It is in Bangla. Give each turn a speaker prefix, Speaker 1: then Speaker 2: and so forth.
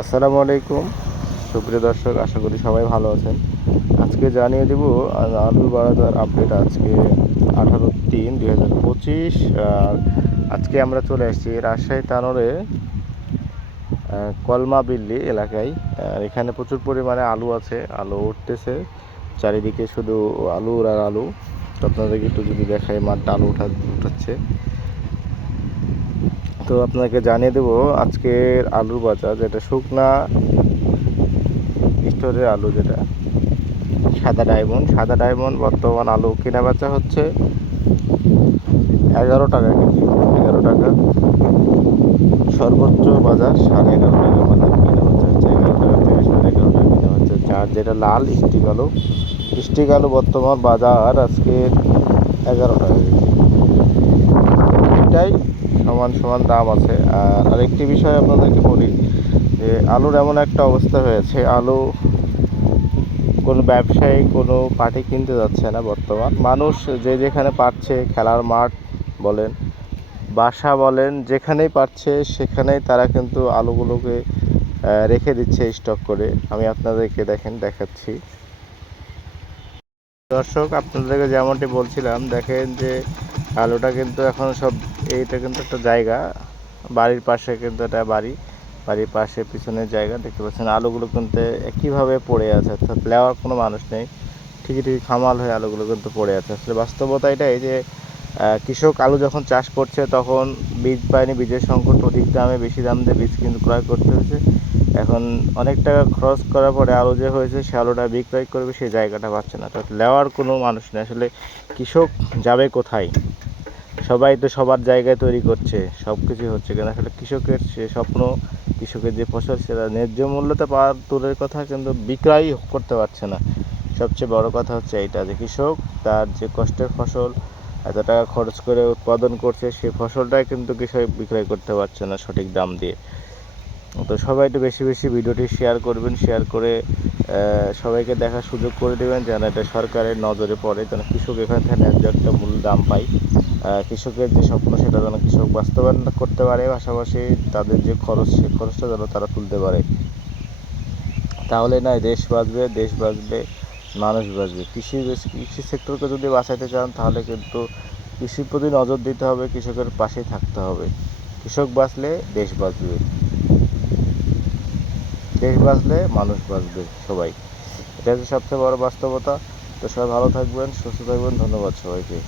Speaker 1: আসসালামু আলাইকুম। সুপ্রিয় দর্শক আশা করি সবাই ভালো আছেন। আজকে জানিয়ে দেব আলু বাজার আপডেট আজকে আঠারো তিন দুই হাজার পঁচিশ। আর আজকে আমরা চলে এসেছি রাজশাহী তানোরে আহ, কলমা বিল্লি এলাকায়। আর এখানে প্রচুর পরিমাণে আলু আছে আলু উঠতেছে। চারিদিকে শুধু আলুর আর আলু। আপনাদেরকে একটু যদি দেখাই মাঠটা আলু উঠা উঠাচ্ছে। তো আপনাকে জানিয়ে দেবো, আজকের আলুর বাজার যেটা শুকনা স্টোরের আলু যেটা, সাদা ডায়মন্ড। সাদা ডায়মন্ড বর্তমান আলু কেনা বেচা হচ্ছে এগারো টাকা কেজি, এগারো টাকা। সর্বোচ্চ বাজার সাড়ে এগারো টাকা বাজার কেনা বেচা হচ্ছে এগারো টাকা থেকে সাড়ে এগারো টাকা, কেনা হচ্ছে। আর যেটা লাল, স্টিক আলু। স্টিক আলু বর্তমান বাজার আজকে এগারো টাকা কেজি। এটাই সমান সমান দাম আছে। আর আরেকটি বিষয় আপনাদেরকে বলি যে, আলুর এমন একটা অবস্থা হয়েছে, আলু কোনো ব্যবসায়ী, কোনো পার্টি কিনতে যাচ্ছে না বর্তমান। মানুষ যে যেখানে পারছে, খেলার মাঠ বলেন, বাসা বলেন, যেখানেই পারছে, সেখানেই তারা কিন্তু আলুগুলোকে রেখে দিচ্ছে স্টক করে। আমি আপনাদেরকে দেখেন, দেখাচ্ছি। দর্শক, আপনাদেরকে যেমনটি বলছিলাম, দেখেন যে আলুটা কিন্তু এখন সব, এইটা কিন্তু একটা জায়গা। বাড়ির পাশে কিন্তু একটা বাড়ি। বাড়ির পাশে পিছনের জায়গা, দেখতে পাচ্ছেন আলুগুলো কিন্তু একইভাবে পড়ে আছে। অর্থাৎ লেওয়ার কোনো মানুষ নেই। ঠিকই ঠিকই খামাল হয়ে আলুগুলো কিন্তু পড়ে আছে। আসলে বাস্তবতা এটাই যে কৃষক আলু যখন চাষ করছে তখন বীজ পায়নি, বীজের সংকট অধিক দামে বেশি দাম দিয়ে বীজ কিন্তু ক্রয় করতে হয়েছে এখন অনেক টাকা খরচ করার পরে আলু যে হয়েছে, সে আলুটা বিক্রয় করবে, সেই জায়গাটা পাচ্ছে না। অর্থাৎ লেওয়ার কোনো মানুষ নেই। আসলে কৃষক যাবে কোথায়? সবাই তো সবার জায়গায় তৈরি করছে সব কিছু হচ্ছে কেন? আসলে কৃষকের সে স্বপ্ন, কৃষকের যে ফসল, সেটা ন্যায্য মূল্যতে পাওয়ার দূরের কথা, কিন্তু বিক্রয় করতে পারছে না। সবচেয়ে বড় কথা হচ্ছে এইটা, যে কৃষক তার যে কষ্টের ফসল, এত টাকা খরচ করে উৎপাদন করছে সেই ফসলটাই কিন্তু কৃষক বিক্রয় করতে পারছে না সঠিক দাম দিয়ে। তো সবাই একটু বেশি বেশি ভিডিওটি শেয়ার করবেন শেয়ার করে সবাইকে দেখার সুযোগ করে দেবেন যেন এটা সরকারের নজরে পড়ে, যেন কৃষক এখান থেকে ন্যায্য একটা মূল দাম পায়। কৃষকের যে স্বপ্ন সেটা যেন কৃষক বাস্তবায়ন করতে পারে, পাশাপাশি তাদের যে খরচ, সে খরচটা যেন তারা তুলতে পারে। তাহলে নয় দেশ বাঁচবে দেশ বাঁচবে, মানুষ বাঁচবে। কৃষি কৃষি সেক্টরকে যদি বাঁচাইতে চান, তাহলে কিন্তু কৃষির প্রতি নজর দিতে হবে, কৃষকের পাশেই থাকতে হবে। কৃষক বাঁচলে দেশ বাঁচবে। দেশ বাঁচলে মানুষ বাঁচবে সবাই। এটা হচ্ছে সবচেয়ে বড় বাস্তবতা। তো সবাই ভালো থাকবেন, সুস্থ থাকবেন, ধন্যবাদ সবাইকে।